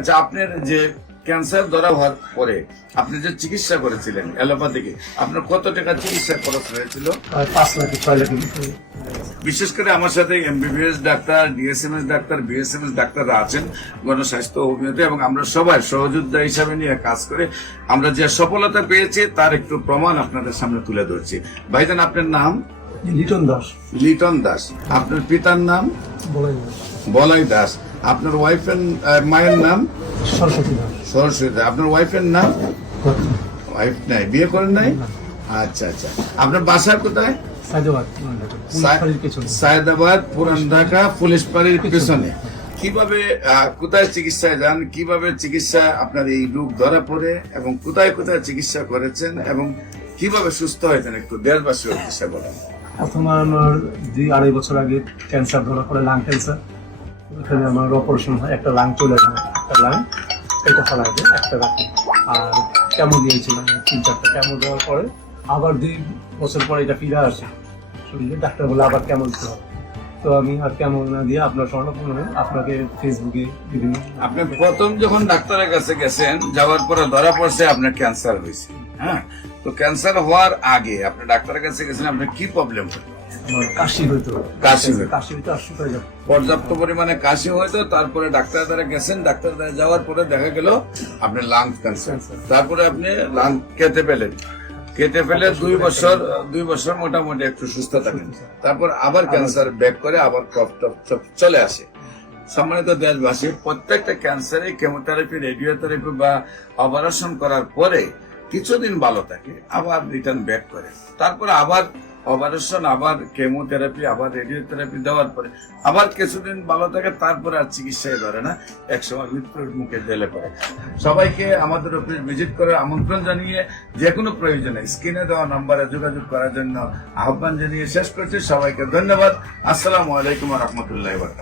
আচ্ছা, আপনার যে ক্যান্সার ধরা হওয়ার পরে আপনি যে চিকিৎসা করেছিলেন অ্যালোপ্যাথিকে, আপনার কত টাকা চিকিৎসা খরচ হয়েছিল? 5 লাখ 6 লাখ। বিশেষ করে আমার সাথে MBBS doctor, DSMS doctor, BSMS ডাক্তাররা আছেন গণস্বাস্থ্য অভিনেতা, এবং আমরা সবাই সহযোদ্ধা হিসাবে নিয়ে কাজ করে আমরা যে সফলতা পেয়েছি তার একটু প্রমাণ আপনাদের সামনে তুলে ধরছি। ভাইজান, আপনার নাম? লিটন দাস। লিটন দাস। আপনার পিতার নাম? বলাই দাস। বলাই দাস। আপনার ওয়াইফের মায়ের নাম? সরস্বতী দাস। সরস্বতী দাস। আপনার ওয়াইফের নাম? ওয়াইফ নাই, বিয়ে করেন নাই? আচ্ছা আচ্ছা। আপনার বাসা কোথায়? সায়দাবাদ, সায়দাবাদ, পুরান ঢাকা, পুলিশ পাড়ির পেছনে। কিভাবে কোথায় চিকিৎসায় যান, কিভাবে চিকিৎসা আপনার এই রোগ ধরা পড়ে, এবং কোথায় কোথায় চিকিৎসা করেছেন, এবং কিভাবে সুস্থ হয়েছেন একটু দেশবাসীর উদ্দেশ্যে বলেন। প্রথমে আমার 2-2.5 বছর আগে ক্যান্সার ধরা পড়ে, লাং ক্যান্সার। এখানে আমার অপারেশন হয়, একটা লাং চলে যায়, একটা লাং এটা ফেলা যায়, একটা রাখি। আর কেমো দিয়েছিলাম 3-4টা কেমো দেওয়ার পরে আবার 2 বছর পরে এটা ফিরে আসে শরীরে। ডাক্তার বলে আবার কেমো দিতে হবে। তো আমি আর কেমন না দিয়ে আপনার স্বর্ণপূর্ণ আপনাকে ফেসবুকে বিভিন্ন। আপনি প্রথম যখন ডাক্তারের কাছে গেছেন, যাওয়ার পরে ধরা পড়ছে আপনার ক্যান্সার হয়েছে। হ্যাঁ, তো ক্যান্সার হওয়ার আগে আপনি ডাক্তারের কাছে গেছেন, আপনার কি প্রবলেম হতো? আমার কাশি হইতো। কাশি হইতো। কাশি হইতো আর শুকায় যাবে। পর্যাপ্ত পরিমাণে কাশি হইতো। তারপরে ডাক্তার দ্বারা গেছেন, ডাক্তার দ্বারা যাওয়ার পরে দেখা গেল আপনার লাং ক্যান্সার। তারপরে আপনি লাং কেটে ফেলে 2 বছর মোটামুটি একটু সুস্থ থাকেন। তারপর আবার ক্যান্সার ব্যাক করে, আবার কফ টফ সব চলে আসে। সম্মানিত দেশবাসী, প্রত্যেকটা ক্যান্সারে কেমোথেরাপি, রেডিওথেরাপি বা অপারেশন করার পরে কিছুদিন ভালো থাকে, আবার রিটার্ন ব্যাক করে। তারপরে আবার অপারেশন, আবার কেমোথেরাপি, আবার রেডিওথেরাপি দেওয়ার পরে আবার কিছুদিন ভালো থাকে, তারপরে আর চিকিৎসায় ধরে না, একসময় মৃত্যুর মুখে ঢেলে পড়ে। সবাইকে আমাদের অফিস ভিজিট করে আমন্ত্রণ জানিয়ে যে কোনো প্রয়োজনে স্ক্রিনে দেওয়া নম্বরে যোগাযোগ করার জন্য আহ্বান জানিয়ে শেষ করছি। সবাইকে ধন্যবাদ। আসসালামু আলাইকুম ওয়া রাহমাতুল্লাহি ওয়া বারাকাতুহু।